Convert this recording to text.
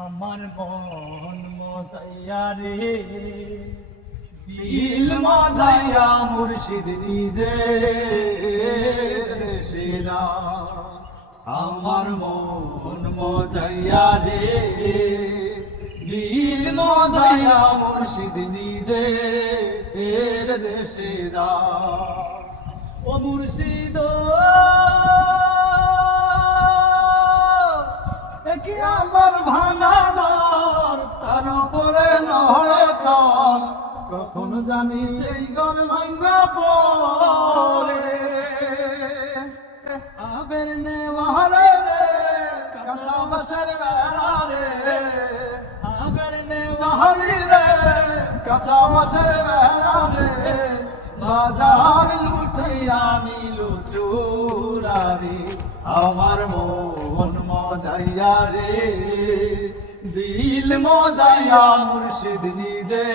আমার মন মজাইয়া রে, দিল মজাইয়া মুর্শিদ নিজে দেশে যায়। আমার মন মজাইয়া রে, দিল মজাইয়া মুর্শিদ নিজে দেশে যায়। ও মুর্শিদ কি আমার ভাঙা ঘর, তার উপরে নহরে চল, কখন জানি সেই ঘর ভাঙা পড়ে। আবের নেওয়ারে রে, কাঁচা বাঁশের বেড়া রে, আবের নেওয়ারে রে, কাঁচা বাঁশের বেড়া রে, বাজার লুঠাইয়া নিল চোরারে। আমার মন মজাইয়া রে, দিল মজাইয়া মুর্শিদ নিজে